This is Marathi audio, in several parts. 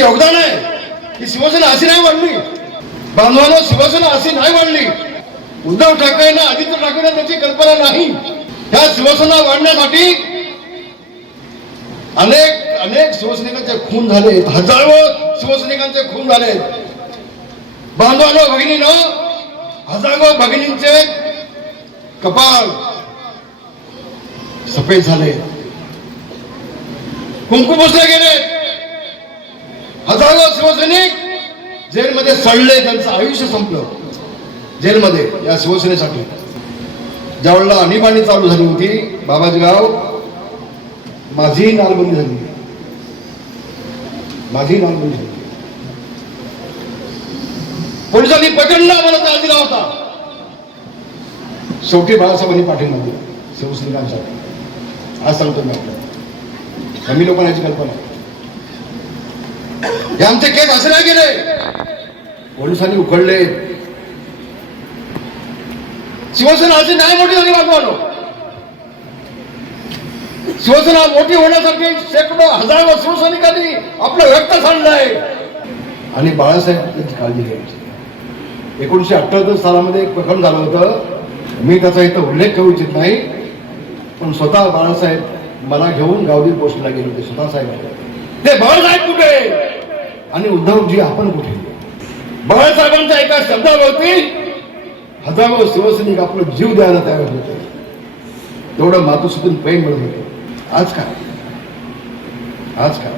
योगदान आहे. ही शिवसेना अशी नाही वाढली बांधवांनो, शिवसेना अशी नाही वाढली. उद्धव ठाकरेंना आदित्य ठाकरेंना त्याची कल्पना नाही. ह्या शिवसेना वाढण्यासाठी अनेक अनेक शिवसैनिकांचे खून झाले, हजारो शिवसैनिकांचे खून झाले. बांधवांनो भगिनीनो, हजारो भगिनींचे कपाळ सफेद झाले, कुंकू पुसले गेले. हजारो शिवसैनिक जेलमध्ये सडले, त्यांचं आयुष्य संपलं जेलमध्ये या शिवसेनेसाठी. ज्यावेळेला आणीबाणी चालू झाली होती बाबाजीगाव, माझी नालबंदी झाली, माझी नालबंदी झाली. पोलिसांनी पकडला, मला त्रास दिला होता. शेवटी बाळासाहेबांनी पाठिंबा दिला शिवसैनिकांसाठी. आज सांगतो मी आपल्याला, कमी लोकांना याची कल्पना आहे. हे आमचे केस असे नाही गेले, पोलिसांनी उकडले. शिवसेना अशी नाही मोठी झाली बांधवांनो. शिवसेना मोठी होण्यासाठी शेकडो हजारो शिवसैनिकांनी आपलं रक्त सांडलंय. आणि बाळासाहेब त्याची काळजी घ्यायची. 1978 सालामध्ये एक प्रकरण झालं होतं, मी त्याचा इथं उल्लेख करू इच्छित नाही, पण स्वतः बाळासाहेब मला घेऊन गावदी पोस्टला गेले होते. स्वतः साहेब ते बाळासाहेब कुठे आणि उद्धवजी आपण कुठे. बाळासाहेबांच्या एका शब्दावरती हजारो शिवसैनिक आपलं जीव द्यायला तयार होते. तेवढं मातोश्रीतून प्रेम मिळत होतं. आज काय, आज काय,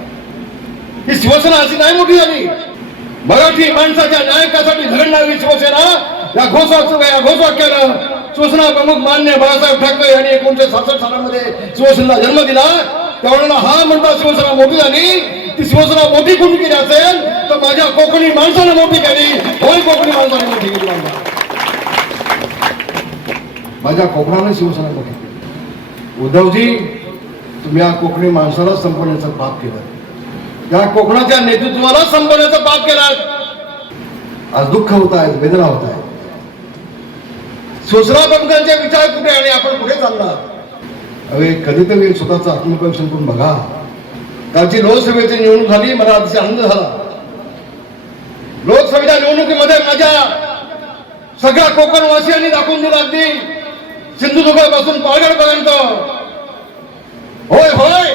ही शिवसेना अशी नाही मोठी झाली. मराठी माणसाच्या न्यायकासाठी धरणणारी शिवसेना या घोषवाक्यानं शिवसेना प्रमुख मान्य बाळासाहेब ठाकरे यांनी 1966 सालामध्ये शिवसेनेला जन्म दिला. त्यावेळेला हा म्हणता शिवसेना मोठी झाली. ती शिवसेना मोठी कोणी केली असेल तर माझ्या कोकणी माणसाने मोठी केली. होय, कोकणी माणसाने मोठी केली. माझ्या कोकणाने शिवसेना मोठी केली. उद्धवजी, तुम्ही या कोकणी माणसाला संपवण्याचं पाप केलं, या कोकणाच्या नेतृत्वाला संपवण्याचं पाप केलं. आज दुःख होत आहे, वेदना होत आहे. शिवसेना प्रमुखांचे विचार कुठे आणि आपण कुठे चालणार. अरे कधीतरी स्वतःचं आत्मपरीक्षण करून बघा. कालची लोकसभेची निवडणूक झाली, मला अतिशय आनंद झाला. लोकसभेच्या निवडणुकीमध्ये माझ्या सगळ्या कोकणवासियांनी दाखवून दिलं, अगदी सिंधुदुर्गापासून पालघरपर्यंत. होय होय,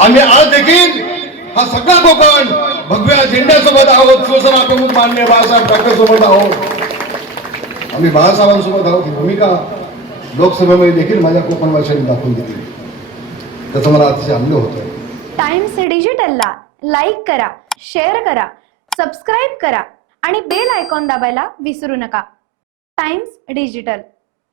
आम्ही आज देखील हा सगळा कोकण भगव्या झेंड्यासोबत आहोत. शिवसेना प्रमुख माननीय बाळासाहेब ठाकरे सोबत आहोत. आम्ही बाळासाहेबांसोबत आहोत. ही भूमिका लोकसभेमध्ये देखील माझ्या कोकणवासियांनी दाखवून दिली. त्याचा मला अतिशय आनंद होतोय. टाइम्स डिजिटलला लाईक करा, शेअर करा, सबस्क्राईब करा आणि बेल आयकॉन दाबायला विसरू नका. Times digital.